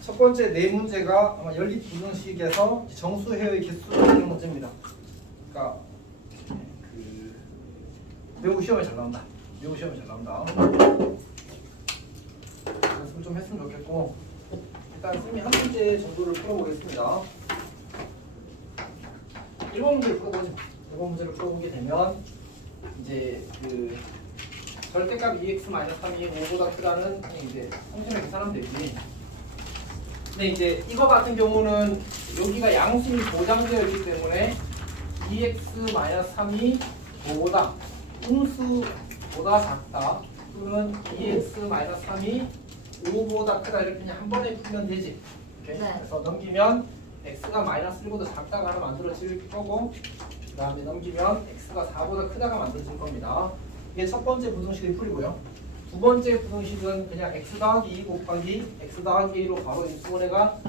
첫 번째 네 문제가 아마 연립부등식에서 정수해의 개수를 내는 문제입니다. 그러니까 매우 시험에 잘 나온다. 매우 시험에 잘 나온다. 연습을 좀 했으면 좋겠고, 일단 쌤이 한 문제 정도를 풀어보겠습니다. 1번 문제를 풀어보죠. 1번 문제를 풀어보게 되면 이제 그 절대값 2x-3이 5보다 크다는 이제 성질을 계산하면 되지. 근데 이제 이거 같은 경우는 여기가 양수이 보장되어 있기 때문에 2x-3이 5보다 음수보다 작다 또는 2x-3이 5보다 크다 이렇게 그냥 한 번에 풀면 되지. 오케이? 네. 그래서 넘기면 x가 -1보다 작다가 하나 만들어질 거고, 그 다음에 넘기면 x가 4보다 크다가 만들어질 겁니다. 이게 첫 번째 부등식을 풀이고요. 두 번째 부등식은 그냥 x 더하기 2 곱하기 x 더하기 1로 바로 인수분해가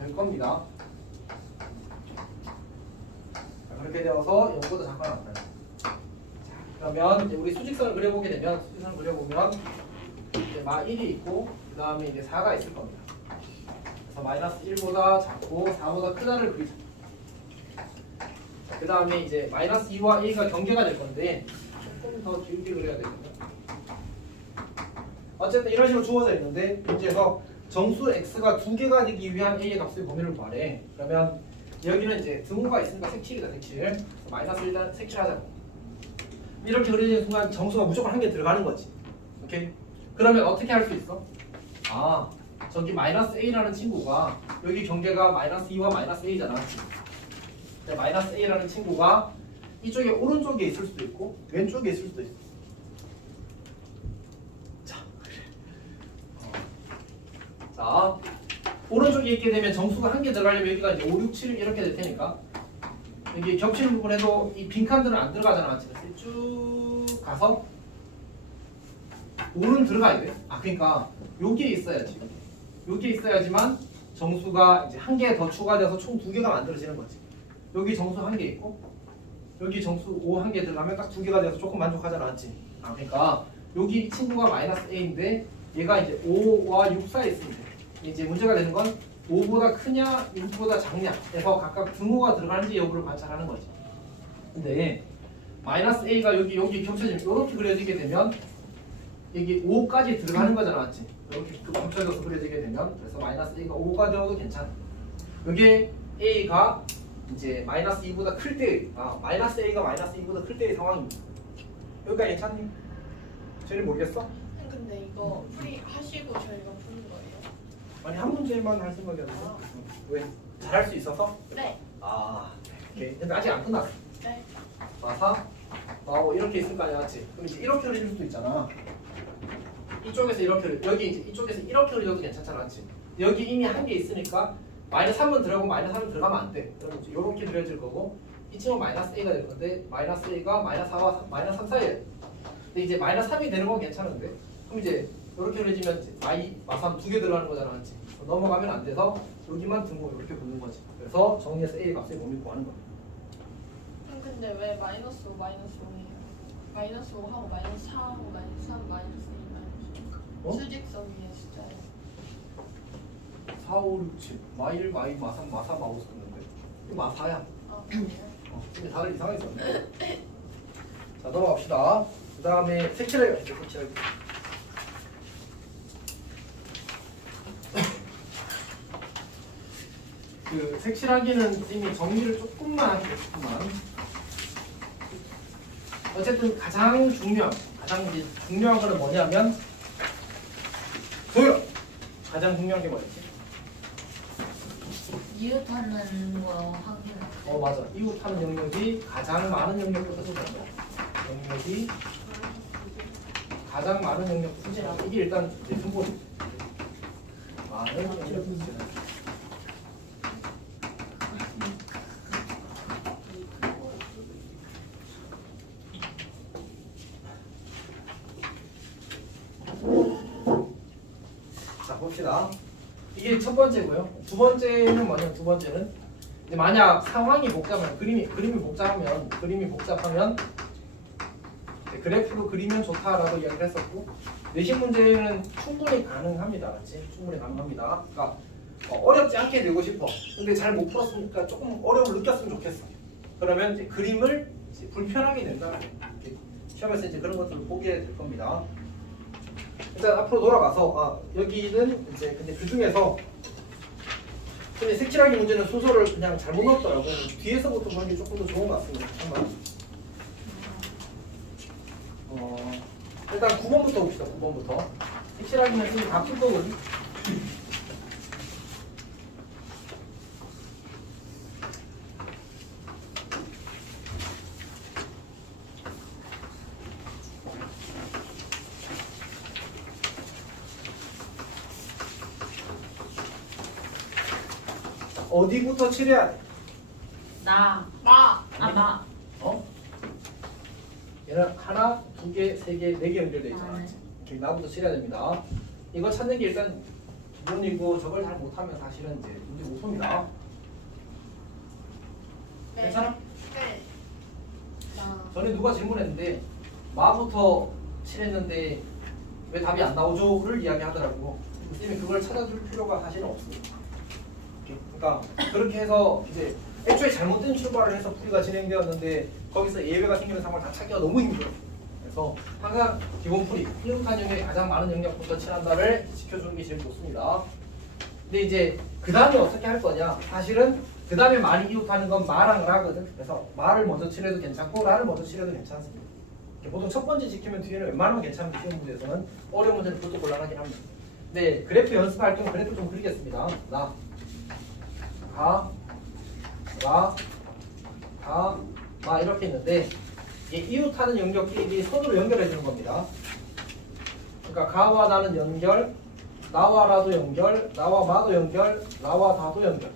될 겁니다. 자, 그렇게 되어서 0보다 작거나 같아요. 그러면 이제 우리 수직선을 그려보게 되면 수직선을 그려보면 이제 -1이 있고 그 다음에 이제 4가 있을 겁니다. 그래서 -1보다 작고 4보다 크다를 그리자. 그 다음에 이제 -2와 1가 경계가 될 건데 조금 더 길게 그려야 되거든요. 어쨌든 이런 식으로 주어져 있는데 문제에서 정수 x가 2개가 되기 위한 a의 값의 범위를 구하래. 그러면 여기는 이제 등호가 있으니까 색칠이다, 색칠. 그래서 마이너스 일단 색칠하자고. 이렇게 그려지는 순간 정수가 무조건 한 개 들어가는 거지. 오케이? 그러면 어떻게 할 수 있어? 아, 저기 -a라는 친구가 여기 경계가 -2와 -a잖아. -a라는 친구가 이쪽에 오른쪽에 있을 수도 있고 왼쪽에 있을 수도 있어. 자, 오른쪽에 있게 되면 정수가 한 개 들어가려면 여기가 이제 5, 6, 7 이렇게 될 테니까 여기 겹치는 부분에도 이 빈칸들은 안 들어가잖아, 맞지? 쭉 가서 5는 들어가야 돼. 아, 그러니까 여기에 있어야지. 여기에 있어야지만 정수가 이제 한 개 더 추가돼서 총 2개가 만들어지는 거지. 여기 정수 한 개 있고 여기 정수 5 한 개 들어가면 딱 2개가 돼서 조금 만족하잖아, 맞지? 아, 그러니까 여기 이 친구가 -a인데 얘가 이제 5와 6 사이에 있으면 돼. 이제 문제가 되는 건 5보다 크냐 6보다 작냐에서 각각 등호가 들어가는지 여부를 관찰하는 거지. 근데 -a가 여기 겹쳐지면 이렇게 그려지게 되면 여기 5까지 들어가는 거잖아, 맞지? 이렇게 겹쳐져서 그려지게 되면 그래서 -a가 5가 되어도 괜찮아. 이게 a가 이제 -2보다 클 때, a가 -2보다 클 때의 상황입니다. 여기까지 괜찮니? 저희 모르겠어? 근데 이거 풀이 하시고 저희가 푸는 거예요? 아니, 한 문제만 할 생각이었는데. 왜? 잘할 수 있어서? 네. 아, 오케이. 근데 아직 안 끝났어. 네. 4, 4, 이렇게 있을 거 아니야, 맞지? 그럼 이제 이렇게 그려질 수도 있잖아. 이쪽에서 이렇게, 여기 이제 이쪽에서 이렇게 그려도 괜찮잖아, 맞지? 여기 이미 한 개 있으니까 -3은 들어가고 -3은 들어가면 안 돼. 그럼 이제 이렇게 그려질 거고 이 친구 -a가 될 건데 -a가 -4와 -3 사이에. 근데 이제 -3이 되는 건 괜찮은데 그럼 이제 이렇게 그려지면 이제 -3 2개 들어가는 거잖아, 맞지? 넘어가면 안 돼서 여기만 등호 이렇게 붙는 거지. 그래서 정리해서 a 값의 범위 구하는 거야. 근데 왜 -5, -5이에요? -5하고 -4하고 -3, -2, 어? 수직선 위에 숫자예요. 4, 5, 6, 7 마1, 마2, 마3, 마4, 마5 썼는데 이거 마4야. 아, 그래요? 근데 다들 이상하게 썼네. 자, 넘어갑시다. 그 다음에 색칠하기 가시죠. 색칠하기. 그 색칠하기는 이미 정리를 조금만 할게요. 조금만. 어쨌든 가장 중요한 거는 뭐냐면 조용! 가장 중요한 게 뭐였지? 이웃하는 거 확인. 맞아. 이웃하는 영역이 가장 많은 영역부터 소개하는 거야. 영역이 가장 많은 영역부터 소개하는 거야. 이게 일단 내 근본이지. 많은 영역부터 소개하는 거야. 자, 봅시다. 이게 첫 번째고요. 두 번째는 뭐냐면 두 번째는 이제 만약 상황이 복잡하면 그림이 복잡하면 그래프로 그리면 좋다라고 이야기를 했었고 내신 문제는 충분히 가능합니다. 맞지? 충분히 가능합니다. 그러니까 어렵지 않게 되고 싶어. 근데 잘 못 풀었으니까 조금 어려움을 느꼈으면 좋겠어. 그러면 이제 그림을 이제 불편하게 된다. 시험에서 이제 그런 것들을 보게 될 겁니다. 일단 앞으로 돌아가서 여기는 이제 근데 그 중에서 근데 색칠하기 문제는 순서를 그냥 잘못 넣었더라고. 뒤에서부터 보는 게 조금 더 좋은 것 같습니다. 잠깐만. 일단 9번부터 봅시다. 9번부터. 색칠하기는 지금 다 풀 거거든. 어디부터 칠해야 돼? 나. 마. 나. 얘는 하나, 두 개, 세 개, 네 개 연결되어 있잖아. 네. 나부터 칠해야 됩니다. 이거 찾는 게 일단 기본이고 저걸 잘 못하면 사실은 이제 문제 못 풉니다. 네. 괜찮아? 네. 마. 전에 누가 질문했는데 마부터 칠했는데 왜 답이 안 나오죠?를 이야기하더라고. 선생님이 그걸 찾아줄 필요가 사실은 없습니다. 그러니까 그렇게 해서 이제 애초에 잘못된 출발을 해서 풀이가 진행되었는데 거기서 예외가 생기는 상황을 다 찾기가 너무 힘들어요. 그래서 항상 기본 풀이, 이웃한 영역에 가장 많은 영역부터 칠한다를 지켜주는 게 제일 좋습니다. 근데 이제 그 다음에 어떻게 할 거냐? 사실은 그 다음에 많이 이웃하는 건 마랑 라거든. 그래서 마를 먼저 칠해도 괜찮고 라를 먼저 칠해도 괜찮습니다. 보통 첫 번째 지키면 뒤에는 웬만하면 괜찮은 쉬운 문제에서는 어려운 문제는 그것도 곤란하긴 합니다. 네, 그래프 연습할 경우 그래프 좀 그리겠습니다. 라, 마 이렇게 있는데 이게 이웃하는 영역끼리 선으로 연결해 주는 겁니다. 그러니까 가와 나는 연결, 나와 라도 연결, 나와 마도 연결, 나와 다도 연결,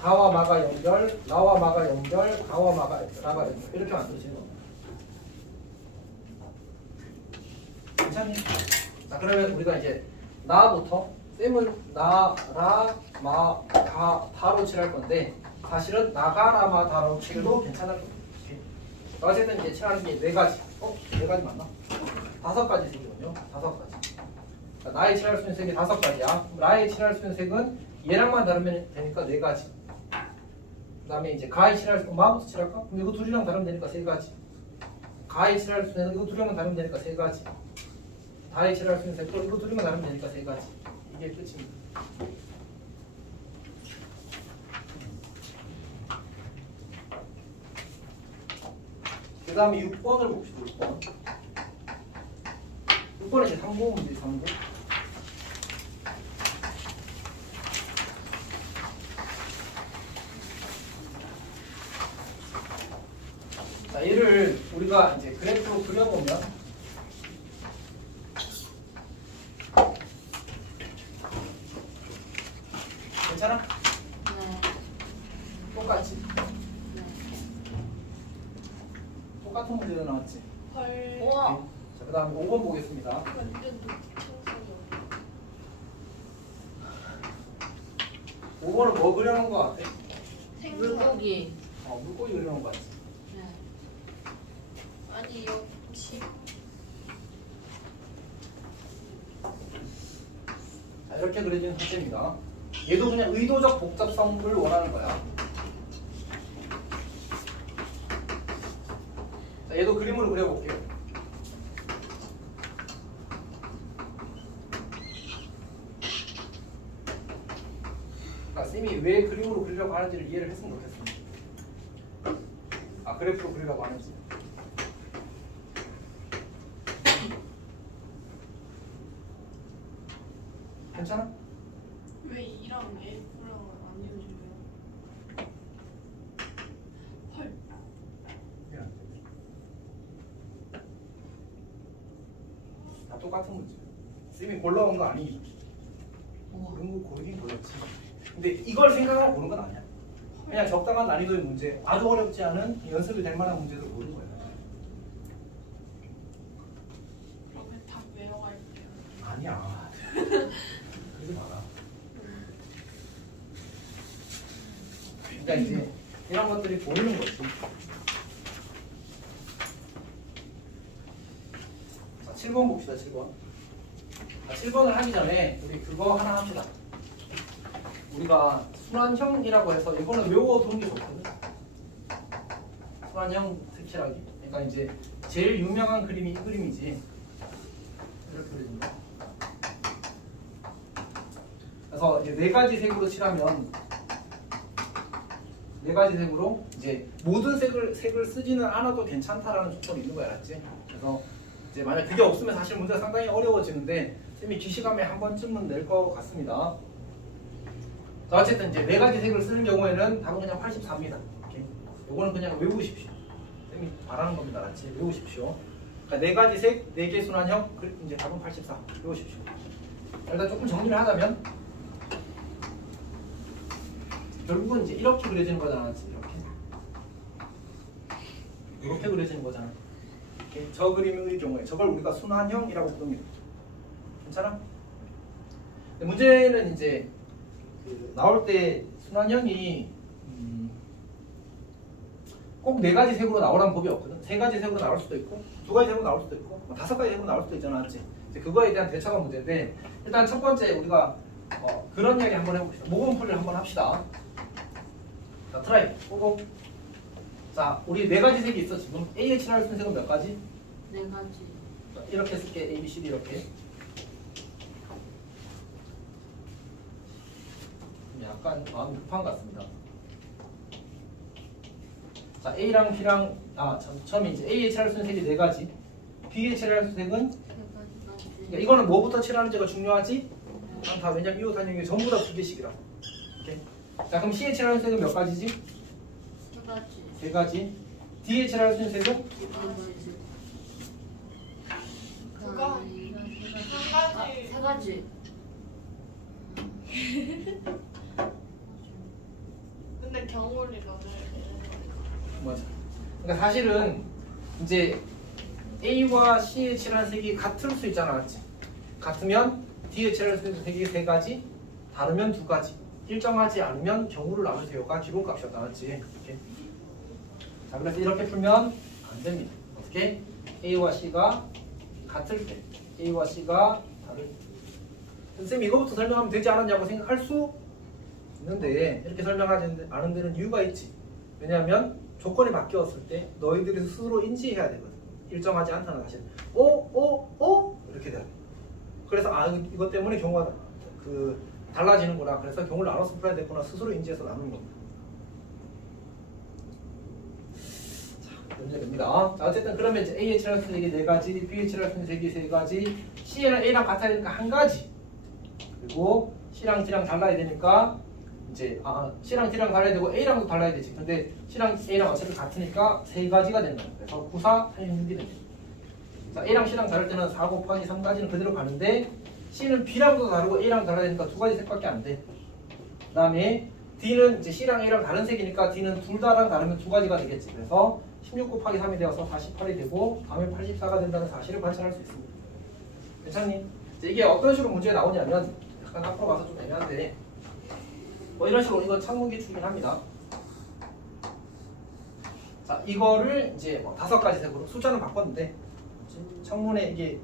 가와 마가 연결, 나와 마가 연결, 가와 마가 라가 연결 이렇게 만들어지는 겁니다. 괜찮니? 자 그러면 우리가 이제 나부터 쌤은 나, 라, 마, 가, 다로 칠할 건데 사실은 나가, 라, 마, 다로 칠도 괜찮을 겁니다. 어쨌든 이제 칠하는 게 네 가지. 네 가지 맞나? 5가지 색이군요. 5가지. 자, 나의 칠할 수 있는 색이 5가지야. 라의 칠할 수 있는 색은 얘랑만 다르면 되니까 4가지. 그 다음에 이제 가의 칠할 수 있는 마부터 칠할까? 그럼 이거 둘이랑 다르면 되니까 3가지. 가의 칠할 수 있는 이거 둘이랑 다르면 되니까 3가지. 다의 칠할 수 있는 색도 이거 둘이만 다르면 되니까 3가지. 이게 끝입니다. 그 다음에 6번을 봅시다. 6번. 6번은 이제 3부 문제 3부. 자, 얘를 우리가 이제 그래프로 그려보면 괜찮아? 네. 똑같이. 네. 똑같은 문제가 나왔지. 헐. 우와. 자, 그 다음에 5번 보겠습니다. 완전 높은 5번은 뭐 그려놓은 거 같아? 생선. 물고기. 물고기 그려놓은 거 같지. 네. 아니 역시. 자, 이렇게 그려진 상태입니다. 얘도 그냥 의도적 복잡성을 원하는 거야. 자, 얘도 그림으로 그려볼게요. 쌤이 왜 그림으로 그리려고 하는지를 이해를 했으면 좋겠습니다. 그래프로 그리려고 하는지. 괜찮아? 왜 E랑 F랑 안 이어져요? 헐. 다 똑같은 문제. 쌤이 골라온 거 아니지. 우와. 이런 거 고르긴 고르지. 근데 이걸 생각하고 보는 건 아니야. 그냥 적당한 난이도의 문제, 아주 어렵지 않은 연습이 될 만한 문제들 보는 거야. 그러면 다 외워갈게요. 아니야. 그러지 마라. 그러니까 이제 이런 것들이 보이는 거지. 자, 7번 봅시다. 7번. 자, 7번을 하기 전에 우리 그거 하나 합시다. 우리가 순환형이라고 해서 이거는 외워두는 게 좋거든. 순환형 색칠하기. 그러니까 이제 제일 유명한 그림이 이 그림이지. 이렇게 그려진 거. 그래서 이제 네 가지 색으로 칠하면 네 가지 색으로 이제 모든 색을 쓰지는 않아도 괜찮다라는 조건이 있는 거야, 알았지? 그래서 이제 만약 그게 없으면 사실 문제가 상당히 어려워지는데 쌤이 기시감에 한 번쯤은 낼 것 같습니다. 자, 어쨌든 이제 네 가지 색을 쓰는 경우에는 답은 그냥 84입니다. 이렇게. 요거는 그냥 외우십시오. 쌤이 말하는 겁니다, 알았지? 외우십시오. 그러니까 네 가지 색, 네 개 순환형, 이제 답은 84. 외우십시오. 일단 조금 정리를 하자면 결국은 이제 이렇게 그려지는 거잖아, 이렇게 그려지는 거잖아. 이렇게. 저 그림의 경우에 저걸 우리가 순환형이라고 부릅니다. 괜찮아? 근데 문제는 이제 나올 때 순환형이 꼭 네 가지 색으로 나오라는 법이 없거든. 세 가지 색으로 나올 수도 있고, 두 가지 색으로 나올 수도 있고, 뭐 다섯 가지 색으로 나올 수도 있잖아, 맞지? 이제 그거에 대한 대처가 문제인데 일단 첫 번째 우리가 그런 이야기 한번 해봅시다. 모범풀이를 한번 합시다. 자, 트라이 보고. 자, 우리 네 가지 색이 있어 지금. A에 칠할 수 있는 색은 몇 가지? 네 가지. 자, 이렇게 쓸게. A, B, C, D 이렇게. 약간 마음이 급한 것 같습니다. 자, A랑 B랑 처음에 이제 A에 칠할 수 있는 색이 네 가지. B에 칠할 수 있는 색은 그러니까 이거는 뭐부터 칠하는지가 중요하지? 다 왜냐면 이웃 단위이 전부 다 두 개씩이라. 오케이. 자, 그럼 C에 칠할 수 있는 색은 몇 가지지? 세 가지. 세 가지. D에 칠할 수 있는 색은? 두 가지. 세 가지. 근데 경우를 넣어야 맞아. 그러니까 사실은 이제 A와 C에 칠한 색이 같을 수 있잖아, 맞지? 같으면 D에 칠할 수 있는 색이 세 가지, 다르면 두 가지. 일정하지 않으면 경우를 나누세요가 기본값이었다, 맞지? 이렇게. 자, 그래서 이렇게 풀면 안 됩니다. 어떻게? A와 C가 같을 때, A와 C가 다를 때. 선생님 이거부터 설명하면 되지 않았냐고 생각할 수 있는데 이렇게 설명하지 않은 데는 이유가 있지. 왜냐하면 조건이 바뀌었을 때 너희들이 스스로 인지해야 되거든. 일정하지 않다는 사실. 이렇게 돼요. 그래서 이것 때문에 경우가 달라지는구나. 그래서 경우를 나눠서 풀어야 되구나. 스스로 인지해서 나누는 겁니다. 자, 문제됩니다. 자, 어쨌든 그러면 이제 A에 칠할 수 있는 색이 네 가지, B에 칠할 수 있는 색이 세 가지, C랑 A랑 같아야 되니까 한 가지. 그리고 C랑 D랑 달라야 되니까 이제 C랑 D랑 달라야 되고 A랑도 달라야 되지. 근데 C랑 A랑 어차피 같으니까 세 가지가 된다. 그래서 9사 86이 됩니다. 자, A랑 C랑 다를 때는 4 곱하기 3까지는 그대로 가는데 C는 B랑도 다르고 A랑 달라야 되니까 두 가지 색밖에 안 돼. 그 다음에 D는 이제 C랑 A랑 다른 색이니까 D는 둘 다랑 다르면 두 가지가 되겠지. 그래서 16 곱하기 3이 되어서 48이 되고 다음에 84가 된다는 사실을 관찰할 수 있습니다. 괜찮니? 이게 어떤 식으로 문제가 나오냐면 약간 앞으로 가서 좀 애매한데 뭐 이런 식으로 이거 창문 기출이긴 합니다. 자, 이거를 이제 뭐 5가지 색으로 숫자는 바꿨는데 창문에 이게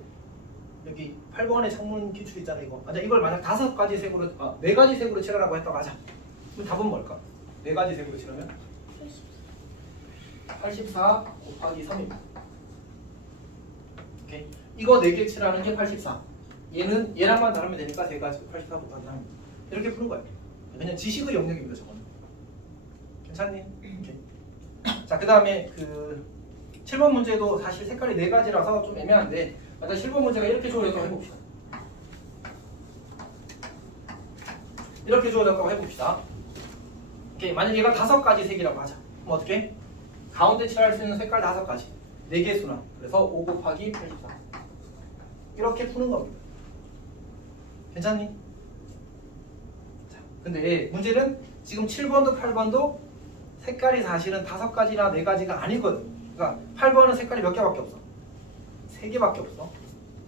여기 8번에 창문 기출 있잖아 이거. 이걸 만약 5가지 색으로 4가지 색으로 칠하라고 했다고 하자. 그럼 답은 뭘까? 4가지 색으로 칠하면 84 곱하기 3입니다. 오케이. 이거 4개 칠하는 게 84. 얘랑만 다르면 되니까 3가지 84 곱하기 3입니다. 이렇게 푸는 거예요. 그냥 지식의 영역입니다, 저거는. 괜찮니? 오케이. 자, 그 다음에 7번 문제도 사실 색깔이 4가지라서 좀 애매한데 일단 7번 문제가 이렇게 주어졌다고 해봅시다. 이렇게 주어졌다고 해봅시다. 오케이. 만약 얘가 5가지 색이라고 하자. 그럼 어떻게? 가운데 칠할 수 있는 색깔 5가지. 4개 순환. 그래서 5 곱하기 84. 이렇게 푸는 겁니다. 괜찮니? 자, 근데 문제는 지금 7번도 8번도 색깔이 사실은 5가지나 4가지가 아니거든. 그러니까 8번은 색깔이 몇 개밖에 없어? 3개밖에 없어.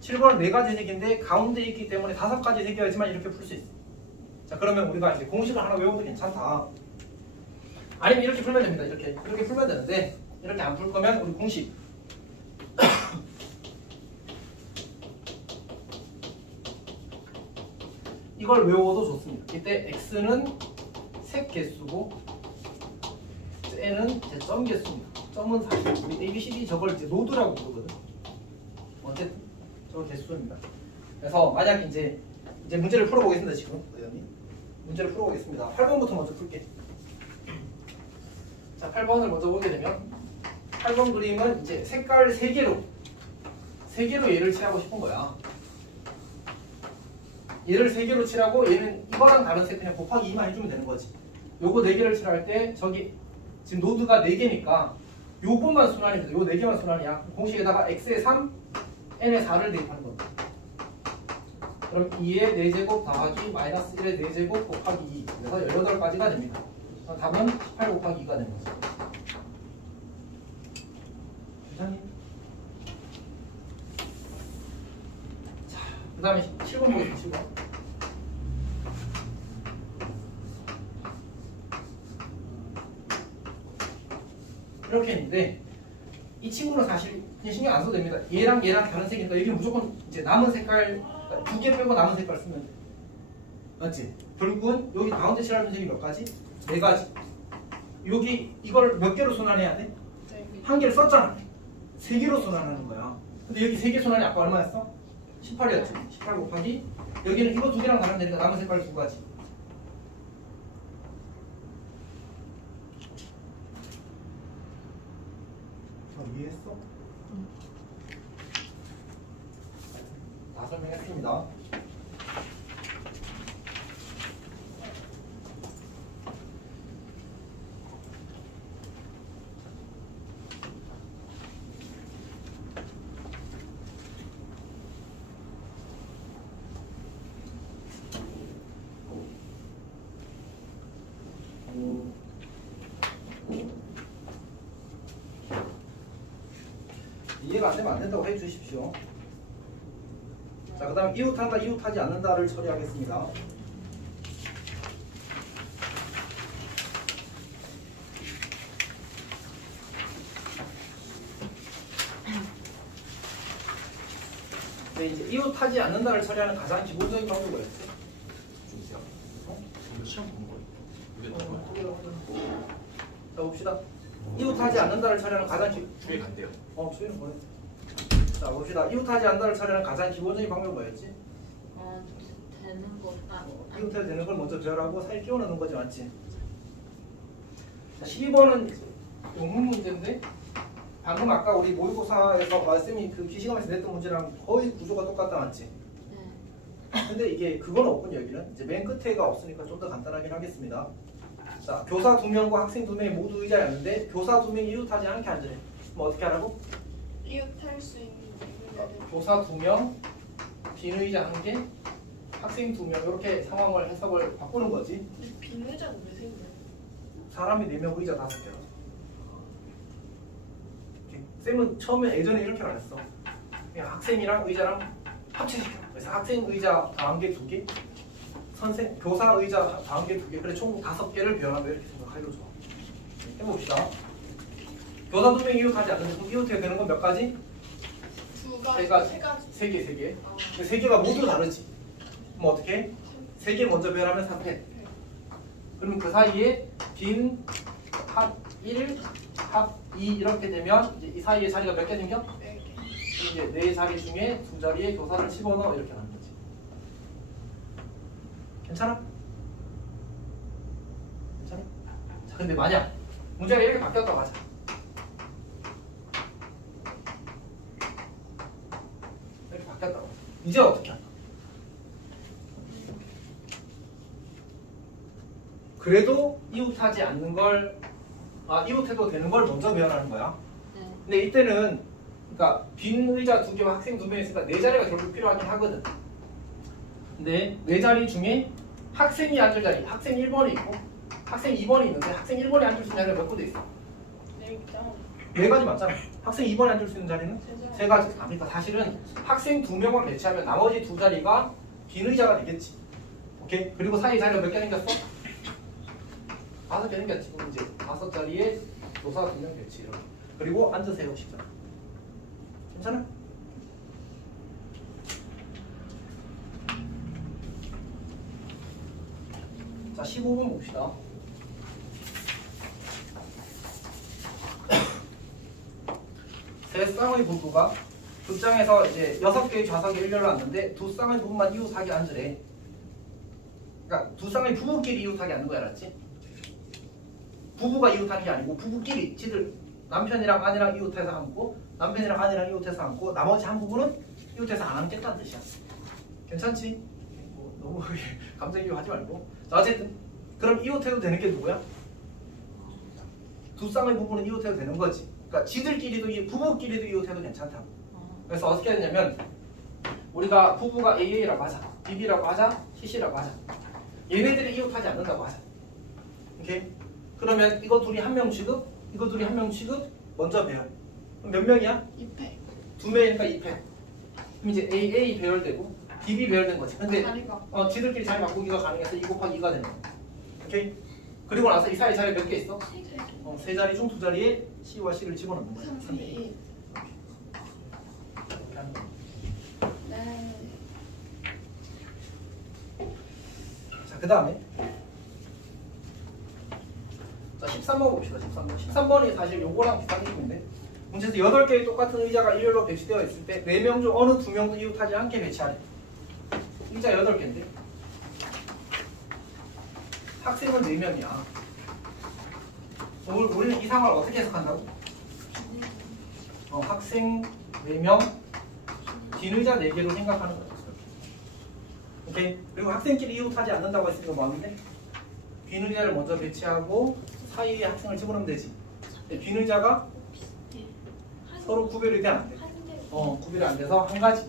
7번은 4가지 색인데 가운데 있기 때문에 5가지 색이어야지만 이렇게 풀 수 있어. 자, 그러면 우리가 이제 공식을 하나 외워도 괜찮다. 아니면 이렇게 풀면 됩니다. 이렇게 풀면 되는데 이렇게 안 풀 거면 우리 공식 이걸 외워도 좋습니다. 이때 x는 색 개수고 n은 이제 점 개수입니다. 점은 사실 우리 ABCD 저걸 이제 노드라고 부르거든. 어쨌든 저 개수입니다. 그래서 만약 이제 문제를 풀어보겠습니다. 지금 문제를 풀어보겠습니다. 8번부터 먼저 풀게. 자, 8번을 먼저 보게 되면 8번 그림은 이제 색깔 3개로 얘를 칠하고 싶은 거야. 얘를 3개로 칠하고 얘는 이거랑 다른 색 그냥 곱하기 2만 해주면 되는 거지. 요거 4개를 칠할 때 저기 지금 노드가 4개니까 요것만 순환입니다. 요 4개만 순환이야. 공식에다가 x의 3, n의 4를 대입하는 겁니다. 그럼 2의 4제곱 더하기 마이너스 1의 4제곱 곱하기 2. 그래서 18가지가 됩니다. 답은 18 곱하기 2가 되는 거죠. 괜찮니? 자, 그 다음에 7번 보겠습니다. 7번. 이렇게 했는데 이 친구는 사실 그냥 신경 안 써도 됩니다. 얘랑 다른 색이니까 여기는 무조건 이제 남은 색깔 2개 빼고 남은 색깔 쓰면 돼. 맞지? 결국은 여기 가운데 칠하는 색이 몇 가지? 4가지. 여기 이걸 몇 개로 순환해야 돼? 1개를 썼잖아. 3개로 순환하는 거야. 근데 여기 3개 순환이 아까 얼마였어? 18이었지. 18 곱하기 여기는 이거 2개랑 다르면 되니까 남은 색깔 2가지. 이해했어? 다 설명했습니다. 이해가 안 되면 안 된다고 해주십시오. 자, 그 다음 이웃한다, 이웃하지 않는다를 처리하겠습니다. 네, 이제 이웃하지 않는다를 처리하는 가장 기본적인 방법이 뭐였지? 시험 본 거예요. 자, 봅시다. 이웃하지 않는다를 처리하는 가장 주에 간대요. 주의는 뭐야? 자, 봅시다. 이웃하지 않는다를 처리하는 가장 기본적인 방법이 뭐였지? 되는 거 따로. 이웃해야 되는 걸 먼저 배열하고 사이 끼워 넣는 거지, 맞지? 자, 12번은 영문 문제인데 방금 아까 우리 모의고사에서 말씀이 그 기시감에서 냈던 문제랑 거의 구조가 똑같다, 맞지? 네. 근데 이게 그건 없군요. 여기는 이제 맨 끝에가 없으니까 좀 더 간단하긴 하겠습니다. 자, 교사 2명과 학생 2명이 모두 의자에 앉는데 교사 2명이 이웃하지 않게 앉으래. 그럼 어떻게 하라고? 이웃할 수 있는 교사 2명, 빈 의자 1개, 학생 2명 이렇게 상황을 해석을 바꾸는 거지. 빈 의자는 왜 생겨요? 사람이 4명 의자 5개라. 쌤은 처음에 예전에 이렇게 말했어. 그냥 학생이랑 의자랑 합치시켜. 그래서 학생 의자 다음 개 2개, 교사 의자 다음 개 2개, 그래 총 5개를 배열한다 이렇게 생각하기로 좋아. 해봅시다. 교사 2명 이웃하지 않는데 이웃해야 되는 건 몇 가지? 2가지, 3가지. 3개, 3개. 아, 근데 3개가 모두 다르지. 그럼 어떻게 해? 3개 먼저 배열하면 3패. 그럼 그 사이에 빈 합 1, 합 2 이렇게 되면 이제 이 사이에 자리가 몇 개 생겨? 4개. 이제 4자리 중에 2자리에 교사를 집어넣어 이렇게 하는 거지. 괜찮아? 괜찮아? 자, 근데 만약 문제가 이렇게 바뀌었다고 하자. 이렇게 바뀌었다고. 이제 어떻게 할까? 그래도 이웃하지 않는 걸, 이웃해도 되는 걸 먼저 배열하는 거야. 네. 근데 이때는 그러니까 빈 의자 2개와 학생 2명 있으니까 4자리가 결국 필요하긴 하거든. 근데 4자리 중에 학생이 앉을 자리, 학생 1번이 있고 학생 2번이 있는데 학생 1번이 앉을 수 있는 자리가 몇 군데 있어? 4개. 4가지 맞잖아. 학생 2번이 앉을 수 있는 자리는 3가지. 그러니까 사실은 학생 2명만 배치하면 나머지 2자리가 빈 의자가 되겠지. 오케이? 그리고 사이 자리가 몇 개 생겼어? 5개 생겼지. 그럼 이제 5자리에 교사 2명 배치 이렇게. 그리고 앉으세요 시작. 괜찮아? 자, 15번 봅시다. 세 쌍의 부부가 두 쌍에서 이제 6개의 좌석에 일렬로 앉는데 두 쌍의 부부만 이웃하게 앉으래. 그러니까 두 쌍의 부부끼리 이웃하게 앉는 거야, 알았지? 부부가 이웃하는 게 아니고 부부끼리 지들 남편이랑 아내랑 이웃해서 앉고 남편이랑 아내랑 이웃해서 앉고 나머지 한 부부는 이웃해서 안 앉겠다는 뜻이야. 괜찮지? 뭐 너무 감정이입하지 말고. 자, 어쨌든 그럼 이웃해도 되는 게 누구야? 두 쌍의 부부는 이웃해도 되는 거지. 그러니까 지들끼리도 부부끼리도 이웃해도 괜찮다고. 그래서 어떻게 되냐면 우리가 부부가 AA라고 하자, BB라고 하자, CC라고 하자. 얘네들이 이웃하지 않는다고 하자. 오케이? 그러면 이거 둘이 한 명 취급, 이거 둘이 한 명 취급 먼저 배열. 그럼 몇 명이야? 2패. 2명이니까 2패. 그럼 이제 AA 배열되고 BB 배열된 거지. 근데 자리가 지들끼리 자리 바꾸기가 가능해서 2 곱하기 2가 되는 거야. 오케이? 그리고 나서 이 사이 자리 몇 개 있어? 3대. 세 자리 중 두 자리에 C와 C를 집어넣는 거야. 3대 1. 이렇게 하는 거야. 네. 자, 그 다음에 자, 13번 봅시다. 13번. 13번이 사실 요거랑 비슷한 느낌인데 문제에서 8개의 똑같은 의자가 일렬로 배치되어 있을 때 4명 중 어느 2명도 이웃하지 않게 배치하래. 의자 8개인데 학생은 4명이야. 우리는 이 상황을 어떻게 해석한다고? 학생 4명, 긴 의자 4개로 생각하는 거예요. 오케이? 그리고 학생끼리 이웃하지 않는다고 했으니까 뭐 하면 돼? 빈 의자를 먼저 배치하고 사이에 학생을 집어넣으면 되지. 근데 빈 의자가 서로 구별이 돼 안 돼? 구별이 안 돼서 한 가지.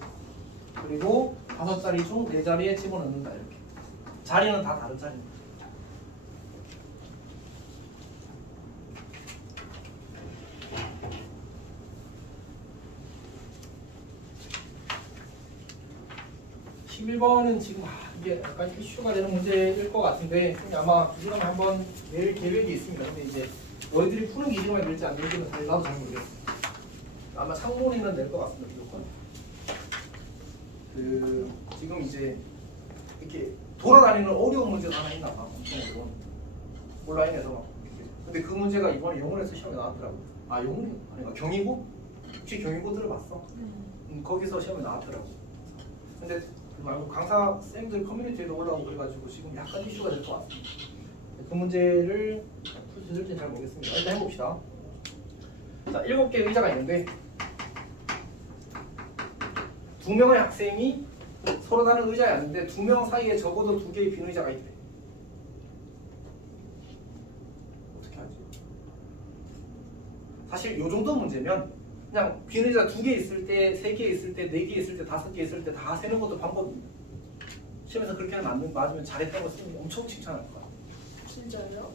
그리고 5자리 중 4자리에 집어넣는다 이렇게. 자리는 다 다른 자리입니다. (11번은) 지금 이게 약간 이슈가 되는 문제일 것 같은데 아마 이 시간에 한번 낼 계획이 있습니다. 근데 이제 너희들이 푸는 게 이 시간에 될지 안 될지는 사실 나도 잘 모르겠어. 아마 상문에는 낼 것 같습니다. 무조건. 지금 이제 이렇게 돌아다니는 어려운 문제가 하나 있나 봐. 엄청 어려운. 온라인에서 막. 근데 그 문제가 이번에 영문에서 시험에 나왔더라고. 아, 영문이 아니가 경희고? 혹시 경희고 들어봤어? 거기서 시험에 나왔더라고. 근데 말고 강사 쌤들 커뮤니티에도 올라오고 그래가지고 지금 약간 이슈가 될 것 같습니다. 그 문제를 풀 수 있을지 잘 모르겠습니다. 일단 해봅시다. 자, 7개의 의자가 있는데 2명의 학생이 서로 다른 의자에 앉는데 2명 사이에 적어도 2개의 빈 의자가 있대. 어떻게 하지? 사실 요 정도 문제면 그냥 빈 의자 2개 있을 때, 3개 있을 때, 4개 있을 때, 5개 있을 때 다 세는 것도 방법입니다. 시험에서 그렇게 맞으면 잘했다고 쌤이 엄청 칭찬할 거야. 진짜요?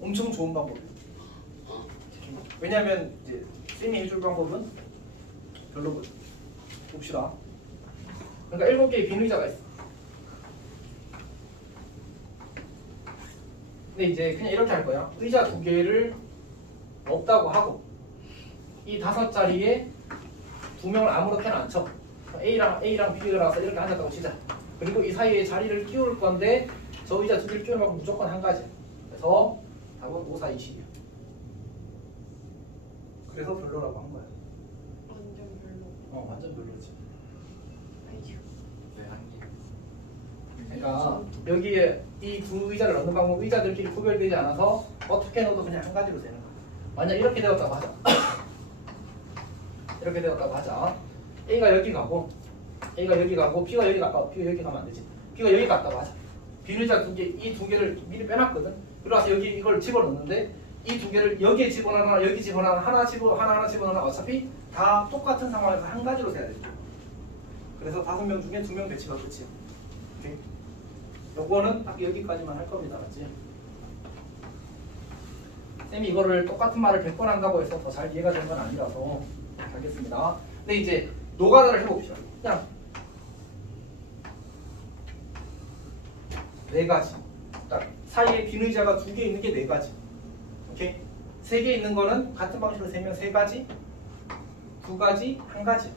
엄청 좋은 방법이에요. 왜냐하면 이제 쌤이 해줄 방법은 별로거든. 봅시다. 그러니까 7개의 빈 의자가 있어. 근데 이제 그냥 이렇게 할 거야. 의자 2개를 없다고 하고 이 5자리에 2명을 아무렇게나 앉혀. A랑 B가 나와서 이렇게 앉았다고 치자. 그리고 이 사이에 자리를 끼울 건데 저 의자 2개를 끼우는 건 무조건 한 가지야. 그래서 답은 5, 4, 20이야. 그래서 별로라고 한 거야. 완전 별로. 완전 별로지. 아이고. 왜 한개? 그러니까 여기에 이 2 의자를 넣는 방법 의자들끼리 구별되지 않아서 어떻게 넣어도 그냥 한 가지로 되는 거야. 만약 이렇게 되었다고 하자. 이렇게 되었다고 하자. A가 여기 가고 B가 여기 가면 안 되지. B가 여기 갔다고 하자. 빈 의자 2개, 이 2개를 미리 빼놨거든. 그래서 여기 이걸 집어넣는데 이 2개를 여기에 집어넣거나 여기 집어넣거나 하나 집어넣거나 어차피 다 똑같은 상황에서 한 가지로 돼야 돼. 그래서 5명 중에 2명 배치가 끝이야. 오케이? 요거는 딱 여기까지만 할 겁니다. 맞지? 쌤이 이거를 똑같은 말을 100번 한다고 해서 더 잘 이해가 되는 건 아니라서 하겠습니다. 근데 이제 노가다를 해봅시다. 그냥 4가지. 그러니까 사이에 빈 의자가 2개 있는 게 4가지. 오케이? 3개 있는 거는 같은 방식으로 세면 3가지, 2가지, 1가지.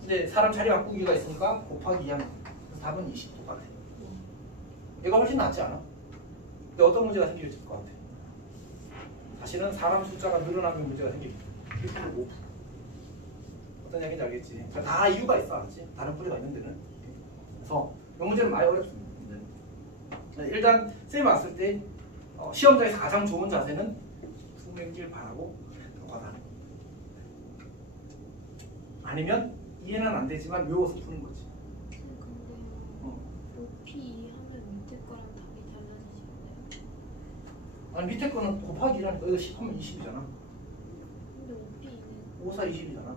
근데 사람 자리 바꾸기가 있으니까 곱하기 2하면 그래서 답은 20 똑같아. 얘가 훨씬 낫지 않아? 근데 어떤 문제가 생길지 것 같아? 사실은 사람 숫자가 늘어나면 문제가 생깁니다. 1% 5%. 어떤 얘기인지 알겠지? 다 이유가 있어, 알았지? 다른 뿌리가 있는 데는. 그래서 이 문제는 많이 어렵습니다. 일단 쌤이 봤을 때 시험장에서 가장 좋은 자세는 투명길 바라고 교과하는 거. 아니면 이해는 안 되지만 외워서 푸는 거지. 근데 높이 하면 밑에 거랑 답이 달라지지 않나요? 아니 밑에 거는 곱하기 1하니까 이거 10 하면 20이잖아. 근데 높이는 5, 4, 20이잖아.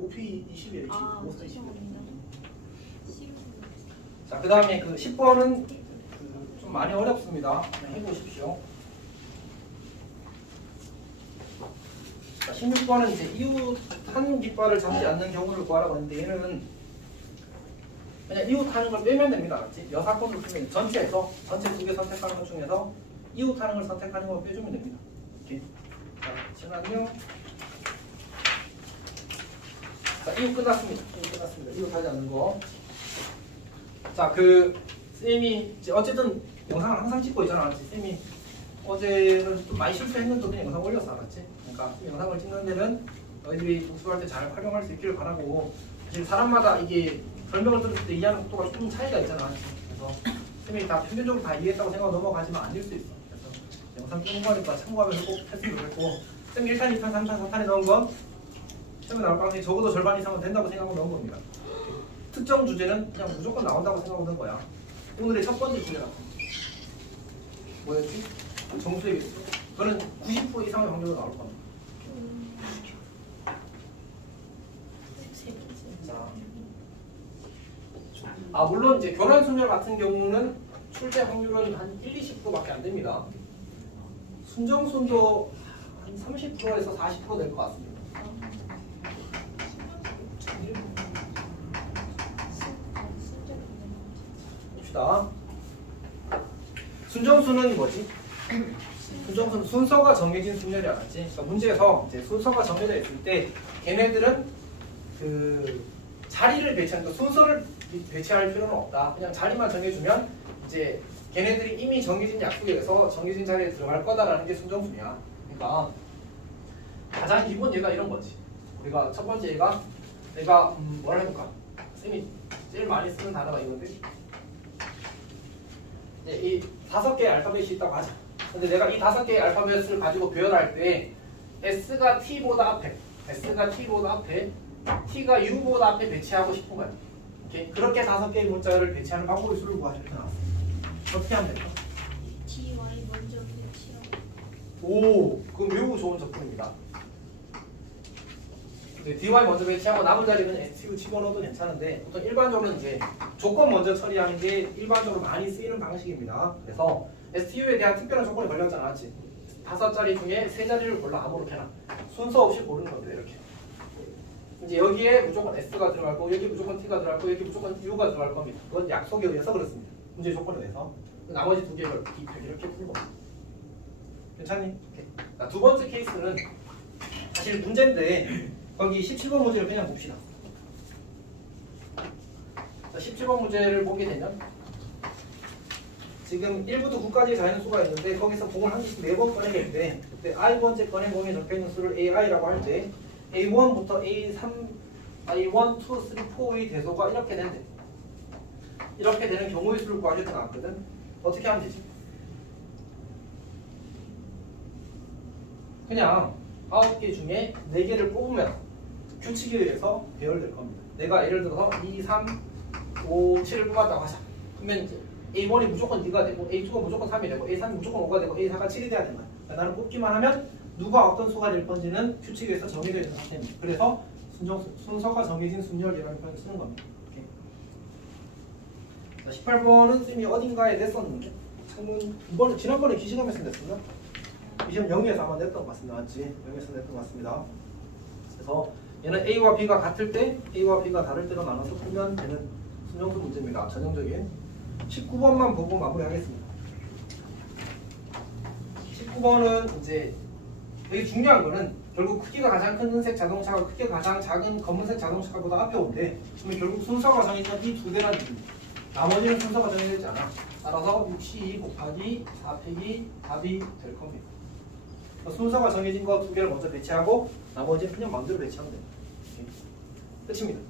5P 20이야 20. 아 5, 4, 20. 죄송합니다. 싫은 자, 그 다음에 그 10번은 좀 많이 어렵습니다. 그냥 해보십시오. 자, 16번은 이제 이웃 한 깃발을 잡지 않는 경우를 구하라고 했는데 얘는 그냥 이웃 하는 걸 빼면 됩니다. 맞지? 여사건으로 풀면 전체에서 전체 2개 선택하는 것 중에서 이웃 하는 걸 선택하는 걸 빼주면 됩니다. 이렇게. 자, 잠시만요. 자, 이웃 끝났습니다. 이웃 끝났습니다. 이웃 하지 않는 거. 자, 쌤이 어쨌든 영상을 항상 찍고 있잖아, 알았지? 쌤이 어제는 좀 많이 실수했는데 그냥 영상 올렸어, 알았지? 그러니까 영상을 찍는 데는 너희들이 복습할 때 잘 활용할 수 있기를 바라고, 사실 사람마다 이게 설명을 들을 때 이해하는 속도가 조금 차이가 있잖아, 알았지? 그래서 쌤이 다 평균적으로 다 이해했다고 생각하고 넘어가지만 안 될 수 있어. 그래서 영상 찍는 거니까 참고하면서 꼭 했으면 좋겠고, 쌤이 1탄, 2탄, 3탄, 4탄에 넣은 건 시험에 나올 가능성이 적어도 절반 이상은 된다고 생각하고 넣은 겁니다. 특정 주제는 그냥 무조건 나온다고 생각하고 넣은 거야. 오늘의 첫 번째 주제가 뭐였지? 정수얘기했어. 그거는 90% 이상의 확률로 나올 겁니다. 자, 물론 이제 교란 순열 같은 경우는 출제 확률은 한 1, 20%밖에 안 됩니다. 순정순도 한 30%에서 40% 될 것 같습니다. 봅시다. 순정수는 뭐지? 순정수는 순서가 정해진 순열이 알았지? 그러니까 문제에서 이제 순서가 정해져 있을 때 걔네들은 그 자리를 배치하는, 그러니까 순서를 배치할 필요는 없다. 그냥 자리만 정해주면 이제 걔네들이 이미 정해진 약속에 의해서 정해진 자리에 들어갈 거다라는 게 순정수냐. 그러니까 가장 기본 얘가 이런 거지. 우리가 첫 번째 얘가 내가 뭐라 해볼까? 쌤이 제일 많이 쓰는 단어가 이건데, 이 5개의 알파벳이 있다고 하자. 근데 내가 이 5개의 알파벳을 가지고 배열할 때 S가 T보다 앞에, T가 U보다 앞에 배치하고 싶은 거야. 이렇게 그렇게 5개의 문자를 배치하는 방법의 수를 구하자 이렇게 나왔어. 어떻게 하면 될까? DY 먼저 배치하고. 오, 그건 매우 좋은 접근입니다. 이제 DY 먼저 배치하고 남은 자리는 STU 집어넣어도 괜찮은데, 보통 일반적으로는 이제 조건 먼저 처리하는 게 일반적으로 많이 쓰이는 방식입니다. 그래서 STU에 대한 특별한 조건이 걸렸잖아, 맞지? 5자리 중에 3자리를 골라 아무렇게나 순서 없이 고르는 건데 이렇게. 이제 여기에 무조건 S가 들어갈 거고, 여기 무조건 T가 들어갈 거고, 여기 무조건 U가 들어갈 겁니다. 그건 약속에 의해서 그렇습니다. 문제 조건에 의해서. 나머지 2개를 이렇게 풀고. 괜찮니? 오케이. 자, 두 번째 케이스는 사실 문제인데, 거기 17번 문제를 그냥 봅시다. 자, 17번 문제를 보게 되면 지금 1부터 9까지 자연수가 있는데 거기서 공을 한 개씩 4번 꺼내겠는데, 그때 i번째 꺼낸 공에 적혀있는 수를 ai라고 할 때 a1부터 a3, i1, 2, 3, 4의 대소가 이렇게 된대. 이렇게 되는 경우의 수를 구하실 때 나왔거든. 어떻게 하면 되지? 그냥 9개 중에 4개를 뽑으면 규칙에 의해서 배열될 겁니다. 내가 예를 들어서 2, 3, 5, 7을 뽑았다고 하자. 그러면 이제 A1이 무조건 2가 되고, A2가 무조건 3이 되고, A3이 무조건 5가 되고, A4가 7이 돼야 되는 거야. 그러니까 나는 뽑기만 하면 누가 어떤 수가 될 건지는 규칙에 의해서 정해져 있는 상태입니다. 그래서 순서가 정해진 순열이라는 표현을 쓰는 겁니다. 자, 18번은 쌤이 어딘가에 냈었는데, 창문 지난번에 기시감에서 냈었나? 기시감 0에서 아마 냈던 것 같습니다. 맞지? 0에서 냈던 것 같습니다. 그래서 얘는 A와 B가 같을 때, A와 B가 다를 때로 나눠서 풀면 되는 순정수 문제입니다. 전형적인. 19번만 보고 마무리하겠습니다. 19번은 이제 되게 중요한 거는 결국 크기가 가장 큰 흰색 자동차가 크기가 가장 작은 검은색 자동차보다 앞에 온대. 그러면 결국 순서가 정해진 이 2대라는 얘기입니다. 나머지는 순서가 정해져 있지 않아. 따라서 62 곱하기 4 빼기 답이 될 겁니다. 순서가 정해진 거 두 개를 먼저 배치하고 나머지는 그냥 마음대로 배치하면 돼요. 끝입니다.